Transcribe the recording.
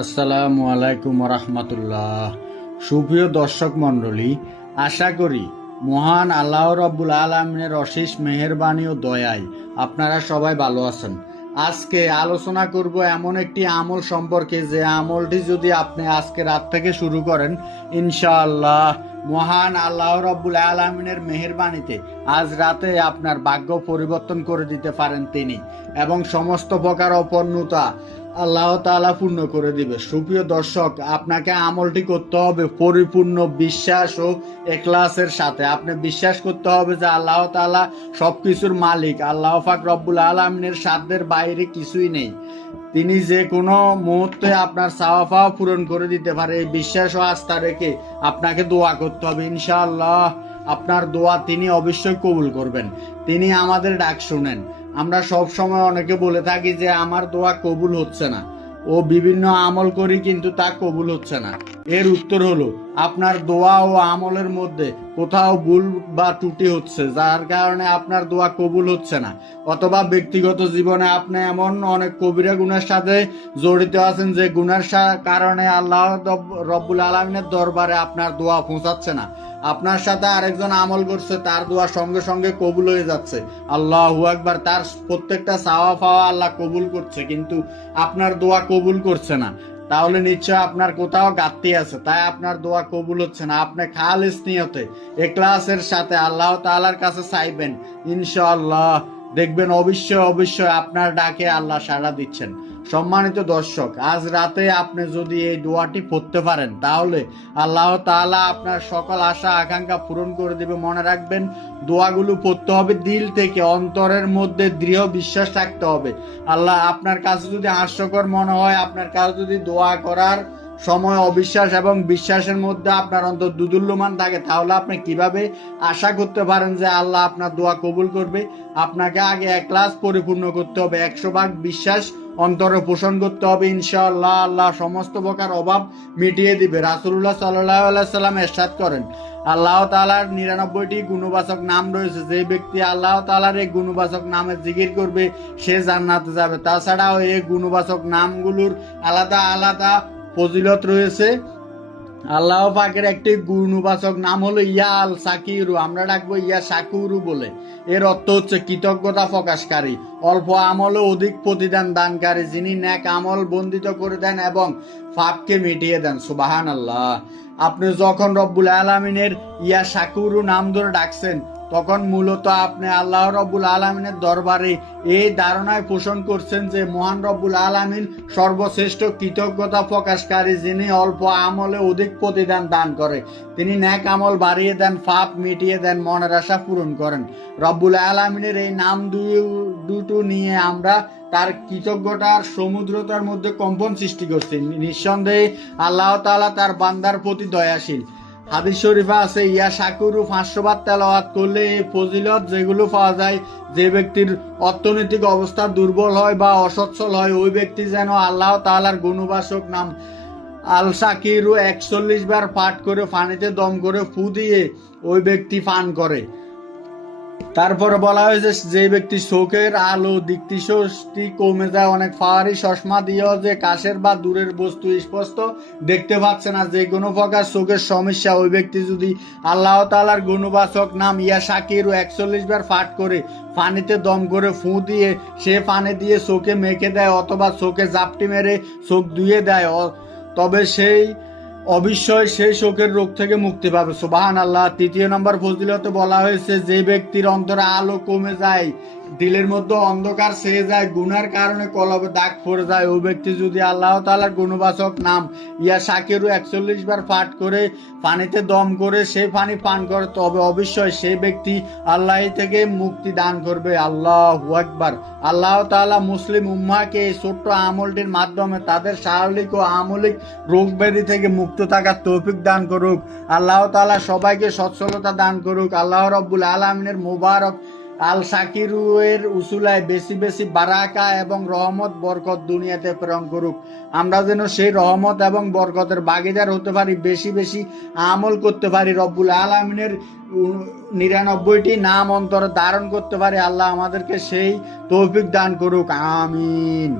আসসালামু আলাইকুম রহমতুল্লাহ। সুপ্রিয় দর্শক মণ্ডলী, আশা করি মহান আল্লাহ রাব্বুল আলামিনের অশেষ মেহেরবানি ও দয়ায় আপনারা সবাই ভালো আছেন। আজকে আলোচনা করব এমন একটি আমল সম্পর্কে, যে আমলটি যদি আপনি আজকে রাত থেকে শুরু করেন, ইনশাআল্লাহ মহান আল্লাহ রাব্বুল আলামিনের মেহেরবানিতে আজ রাতে আপনার ভাগ্য পরিবর্তন করে দিতে পারেন তিনি, এবং সমস্ত প্রকার অপূর্ণতা আল্লাহ তাআলা পূর্ণ করে দিবে। সুপ্রিয় দর্শক, আপনাকে আমলটি করতে হবে পরিপূর্ণ বিশ্বাস ও ইখলাসের সাথে। আপনি বিশ্বাস করতে হবে যে আল্লাহ তাআলা সবকিছুর মালিক, আল্লাহ পাক রব্বুল আলামিনের সাধ্যের বাইরে কিছুই নেই। তিনি যে কোনো মুহূর্তে আপনার চাওয়া পাওয়া পূরণ করে দিতে পারে। এই বিশ্বাস ও আস্থা রেখে আপনাকে দোয়া করতে হবে। ইনশাআল্লাহ আপনার দোয়া তিনি অবশ্যই কবুল করবেন। তিনি আমাদের ডাক শুনেন। আমরা সব সময় অনেকে বলে থাকি যে আমার দোয়া কবুল হচ্ছে না, ও বিভিন্ন আমল করি কিন্তু তা কবুল হচ্ছে না। এর উত্তর হলো আপনার দোয়া ও আমলের মধ্যে কোথাও ভুল বা ত্রুটি হচ্ছে, যার কারণে আপনার দোয়া কবুল হচ্ছে না। অথবা ব্যক্তিগত জীবনে আপনি এমন অনেক কবিরা গুনার সাথে জড়িত আছেন যে গুনার কারণে আল্লাহ রব্বুল আলামিনের দরবারে আপনার দোয়া পৌঁছাচ্ছে না। আপনার সাথে আরেকজন আমল করছে, তার দোয়া সঙ্গে সঙ্গে কবুল হয়ে যাচ্ছে। আল্লাহু আকবার, তার প্রত্যেকটা চাওয়া পাওয়া আল্লাহ কবুল করছে, কিন্তু আপনার দোয়া কবুল করছে না। তাহলে নিশ্চয় আপনার কোথাও ঘাটতি আছে, তাই আপনার দোয়া কবুল হচ্ছে না। আপনি খালিস নিয়তে ইখলাসের সাথে আল্লাহ তাআলার কাছে চাইবেন, ইনশাআল্লাহ দেখবেন অবশ্যই আপনার ডাকে আল্লাহ সাড়া দিচ্ছেন। সম্মানিত দর্শক, আজ রাতে আপনি যদি এই দোয়াটি পড়তে পারেন, তাহলে আল্লাহ তাআলা আপনার সকল আশা আকাঙ্ক্ষা পূরণ করে দিবে। মনে রাখবেন, দোয়াগুলো পড়তে হবে দিল থেকে, অন্তরের মধ্যে দৃঢ় বিশ্বাস রাখতে হবে। আল্লাহ আপনার কাছে যদি হাস্যকর মনে হয়, আপনার কাছে যদি দোয়া করার সময় অবিশ্বাস এবং বিশ্বাসের মধ্যে আপনার অন্তর দুদুল্যমান থাকে, তাহলে আপনি কিভাবে আশা করতে পারেন যে আল্লাহ আপনার দোয়া কবুল করবে? আপনাকে আগে ইখলাস পরিপূর্ণ করতে হবে, 100% বিশ্বাস অন্তরে পোষণ করতে হবে। ইনশাআল্লাহ আল্লাহ সমস্ত প্রকার অভাব মিটিয়ে দিবে। রাসূলুল্লাহ সাল্লাল্লাহু আলাইহি সাল্লাম ইরশাদ করেন, আল্লাহ তাআলার 99টি গুণবাচক নাম রয়েছে। যে ব্যক্তি আল্লাহ তাআলার এই গুণবাচক নামের জিকির করবে, সে জান্নাতে যাবে। তাছাড়াও এই গুণবাচক নামগুলোর আলাদা আলাদা ফজিলত রয়েছে। আল্লাহ পাকের একটি গুণবাচক নাম হলো ইয়া আল সাকিরু, আমরা ডাকবো ইয়া শাকুরু বলে। এর অর্থ হচ্ছে কৃতজ্ঞতা প্রকাশকারী, অল্প আমলে অধিক প্রতিদান দানকারী, যিনি নেক আমল বন্দিত করে দেন এবং পাপকে মিটিয়ে দেন। সুবহানাল্লাহ। আপনি যখন রব্বুল আলামিনের ইয়া শাকুরু নাম ধরে ডাকছেন, তখন মূলত আপনি আল্লাহ রব্বুল আলামিনের দরবারে এই ধারণায় পোষণ করছেন যে মহান রব্বুল আলামিন সর্বশ্রেষ্ঠ কৃতজ্ঞতা প্রকাশকারী, যিনি অল্প আমলে অধিক প্রতিদান দান করে। তিনি নেক আমল বাড়িয়ে দেন, পাপ মিটিয়ে দেন, মনের আশা পূরণ করেন। রব্বুল আলামিনের এই নাম দুটো নিয়ে আমরা তার কৃতজ্ঞতার সমুদ্রতার মধ্যে কম্পন সৃষ্টি করছি। নিঃসন্দেহে আল্লাহ তাআলা তার বান্দার প্রতি দয়াশীল। হাদিস শরীফে আছে, ইয়া শাকুরু 500 বার তেলাওয়াত করলে এই ফজিলত যেগুলো পাওয়া যায়, যে ব্যক্তির অর্থনৈতিক অবস্থা দুর্বল হয় বা অসচ্ছল হয়, ওই ব্যক্তি যেন আল্লাহ তাআলার গুণবাচক নাম আল শাকিরু 41 বার পাঠ করে পানিতে দম করে ফু দিয়ে ওই ব্যক্তি পান করে। তারপরে বলা হয়েছে, যে ব্যক্তি চোখের আলো দৃষ্টিশক্তি কমে যায়, অনেক পাওয়ারি চশমা দিয়েও যে কাছের বা দূরের বস্তু স্পষ্ট দেখতে পাচ্ছে না, যে কোনো প্রকার চোখের সমস্যা, ওই ব্যক্তি যদি আল্লাহ তাআলার গুণবাচক নাম ইয়া শাকিরু 41 বার পাঠ করে পানিতে দম করে ফু দিয়ে সে পানি দিয়ে চোখে মেখে দেয় অথবা চোখে জাপটি মেরে চোখ ধুয়ে দেয়, তবে অবশ্যই সেই চোখের রোগ থেকে মুক্তি পাবে। সুবহানাল্লাহ। 3 নম্বর ফজিলতে বলা হয়েছে, যে ব্যক্তির অন্তরে আলো কমে যায়, দিলের মধ্যে অন্ধকার ছেয়ে যায়, গুনার কারণে কলবে দাগ পড়ে যায়, ওই ব্যক্তি যদি আল্লাহ তাআলার গুণবাচক নাম ইয়া শাকিরু 41 বার পাঠ করে পানিতে দম করে সেই পানি পান করে, তবে অবশ্যই সেই ব্যক্তি আল্লাহ থেকে মুক্তি দান করবে। আল্লাহু আকবার। আল্লাহ তাআলা মুসলিম উম্মাহকে এই ছোট্ট আমলটির মাধ্যমে তাদের শারীরিক ও আমলিক রোগ ব্যাধি থেকে মুক্ত থাকার তৌফিক দান করুক। আল্লাহ তাআলা সবাইকে সচ্ছলতা দান করুক। আল্লাহ রাব্বুল আলামিনের মুবারক আল শাকিরু এর উসুলায় বেশি বেশি বারাকা এবং রহমত বরকত দুনিয়াতে প্রেরণ করুক। আমরা যেন সেই রহমত এবং বরকতের ভাগীদার হতে পারি, বেশি বেশি আমল করতে পারি, রব্বুল আলামিনের 99টি নাম অন্তরে ধারণ করতে পারি। আল্লাহ আমাদেরকে সেই তৌফিক দান করুক। আমিন।